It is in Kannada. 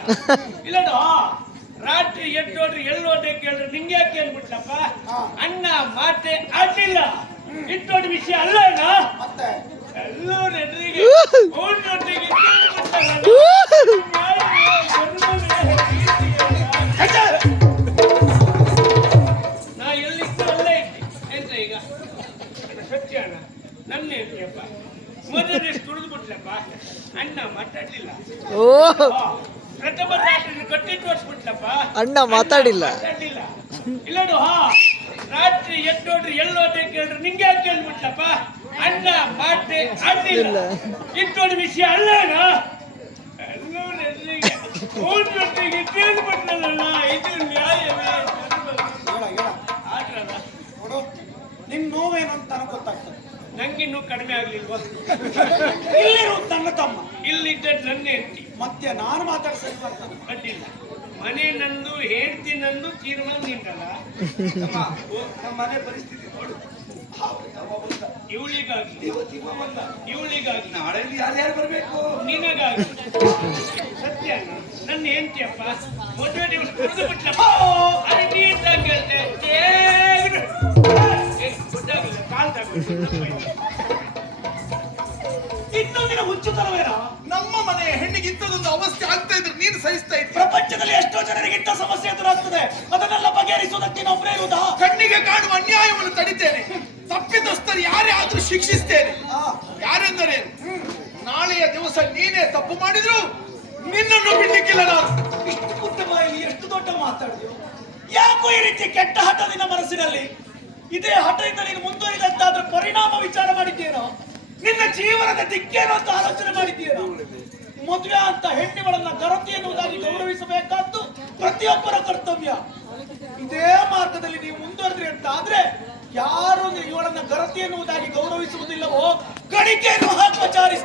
ಅಡ್ಡಿಲ್ಲ ಇಲ್ಲಡು ರಾತ್ರಿ ಎದ್ದೋಡ್ರಿ ಎಲ್ಲೋದೆ ಕೇಳಿದ್ರೆ ನಿಂಗೆ ಯಾಕೆ ಅಂದ್ಬಿಟ್ಲಪ್ಪ ಅಣ್ಣ ಮಾತೆ ಅಡ್ಡಿಲ್ಲ ಇಟ್ಟೋಡ್ ವಿಷಯ ಅಲ್ಲ ಮತ್ತೆ ಎಲ್ಲರೂ ಎದುರಿಗೆ ಊಟೊಟ್ಟಿಗೆ ನಾ ಎಲ್ಲಿತ್ತು ಅಲ್ಲೇ ಇದ್ದೆ ಎಂತ ಈಗ ಸತ್ಯ ಅಣ್ಣ ನನ್ನ ಹೇಳ್ತೀಯಪ್ಪ ಮೊದಲು ತುಳಿದು ಬಿಟ್ಲಪ್ಪ ಅಣ್ಣ ಮಾತಾಡ್ಲಿಲ್ಲ ಪ್ರಥಮ ರಾತ್ರಿ ಕಟ್ಟಿ ತೋರಿಸ್ಬಿಟ್ಲಪ್ಪ ಅಣ್ಣ ಮಾತಾಡಿಲ್ಲ ಇಲ್ಲಡು ರಾತ್ರಿ ಎದ್ದೋಡ್ರಿ ಎಲ್ಲೋದೆ ಕೇಳಿದ್ರೆ ನಿಂಗೆ ಯಾಕೆ ಕೇಳ್ಬಿಟ್ಲಪ್ಪ ಅಣ್ಣ ಮಾತೆ ಅಡ್ಡಿಲ್ಲ ಇಟ್ಟೋಡಿ ವಿಷಯ ಅಲ್ಲೇನ ಎಲ್ಲರೂ ಎದುರಿಗೆ ಊಟೊಟ್ಟಿಗೆ ಕೇಳ್ಬಿಟ್ಲಲ್ಲ ಇದು ನ್ಯಾಯವೇ ಆದ್ರಲ್ಲ ನೋಡು ನಿನ್ ನೋವೇನು ಅಂತ ನನಗೆ ಗೊತ್ತಾಗ್ತದೆ. ನಂಗಿನ್ನೂ ಕಡಿಮೆ ಆಗ್ಲಿಲ್ವಾ ಇಲ್ಲಿರುವುದು ನನ್ನ ತಮ್ಮ, ಇಲ್ಲಿದ್ದ ನನ್ನ ಹೆಂಡತಿ ಮತ್ತೆ ನಾನು ಮಾತಾಡ್ಸಕ್ ಬರ್ತೇನೆ. ಅಡ್ಡಿಲ್ಲ ಮನೆ ನಂದು ಹೇಳ್ತಿ ನಂದು ತೀರ್ಮಾನ ನಿಂತಲ್ಲ ನಮ್ಮ ಮನೆ ಪರಿಸ್ಥಿತಿ ನೋಡು. ಇವಳಿಗಾಗಿ ಇವಳಿಗಾಗಿ ನಾಳೆಯಲ್ಲಿ ಯಾರ್ಯಾರು ಬರ್ಬೇಕು? ನಿನಗಾಗಿ ಸತ್ಯ ನನ್ನ ಹೆಂಡತಿಯಪ್ಪ ಮದುವೆ ದಿವಸ ಕುಡಿದು ಬಿಟ್ಲಪ್ಪ ಅರೆ ನೀರ್ದಂಗೆ ಹೇಳ್ತೆ ಗೊತ್ತಾಗಿಲ್ಲ ಕಾಲ್ ಇನ್ನೊಂದಿನ ಹುಚ್ಚುತನವೇನ? ನಮ್ಮ ಮನೆಯ ಹೆಣ್ಣಿಗೆ ಇಂಥದೊಂದು ಅವಸ್ಥೆ ಆಗ್ತಾ ಇದ್ರೆ ನೀನು ಸಹಿಸ್ತಾ ಇದ್ದ. ಪ್ರಪಂಚದಲ್ಲಿ ಎಷ್ಟೋ ಜನರಿಗೆ ಇಂಥ ಸಮಸ್ಯೆ ಎದುರಾಗ್ತದೆ, ಅದನ್ನೆಲ್ಲ ಬಗೆಹರಿಸುವುದಕ್ಕೆ ಒಬ್ಬರೇ ಇರುವುದಾ? ಕಣ್ಣಿಗೆ ಕಾಣುವ ಅನ್ಯಾಯವನ್ನು ತಡಿತೇನೆ, ತಪ್ಪಿತಸ್ಥರು ಯಾರೇ ಆದ್ರೂ ಶಿಕ್ಷಿಸ್ತೇನೆ. ಯಾರೆಂದರೆ ನಾಳೆಯ ದಿವಸ ನೀನೇ ತಪ್ಪು ಮಾಡಿದ್ರು ನಿನ್ನನ್ನು ಬಿಡ್ಲಿಕ್ಕಿಲ್ಲ ನಾನು. ಇಷ್ಟು ಪುಟ್ಟ ಬಾಯಲ್ಲಿ ಎಷ್ಟು ದೊಡ್ಡ ಮಾತಾಡಿದ್ಯೋ? ಯಾಕೋ ಈ ರೀತಿ ಕೆಟ್ಟ ಹಠ ನಿನ್ನ ಮನಸ್ಸಿನಲ್ಲಿ? ಇದೇ ಹಠದಿಂದ ನೀನು ಮುಂದುವರಿದಂತಾದ್ರೂ ಪರಿಣಾಮ ವಿಚಾರ ಮಾಡಿದ್ದೇನೋ? ನಿನ್ನ ಜೀವನದ ದಿಕ್ಕೇನೋ ಅಂತ ಆಲೋಚನೆ ಮಾಡಿದ್ದೀನೋ? ಮದುವೆ ಅಂತ ಹೆಣ್ಣುಗಳನ್ನ ಗರತಿ ಎನ್ನುವುದಾಗಿ ಗೌರವಿಸಬೇಕಾದ್ದು ಪ್ರತಿಯೊಬ್ಬರ ಕರ್ತವ್ಯ. ಇದೇ ಮಾರ್ಗದಲ್ಲಿ ನೀವು ಮುಂದುವರೆದ್ರಿ ಅಂತ ಆದ್ರೆ ಯಾರು ಇವಳನ್ನ ಗರತಿ ಎನ್ನುವುದಾಗಿ ಗೌರವಿಸುವುದಿಲ್ಲವೋ ಗಣಿಕೆಯನ್ನು ಹಾಕುವ ಚಾರಿಸ್ತಾರೆ.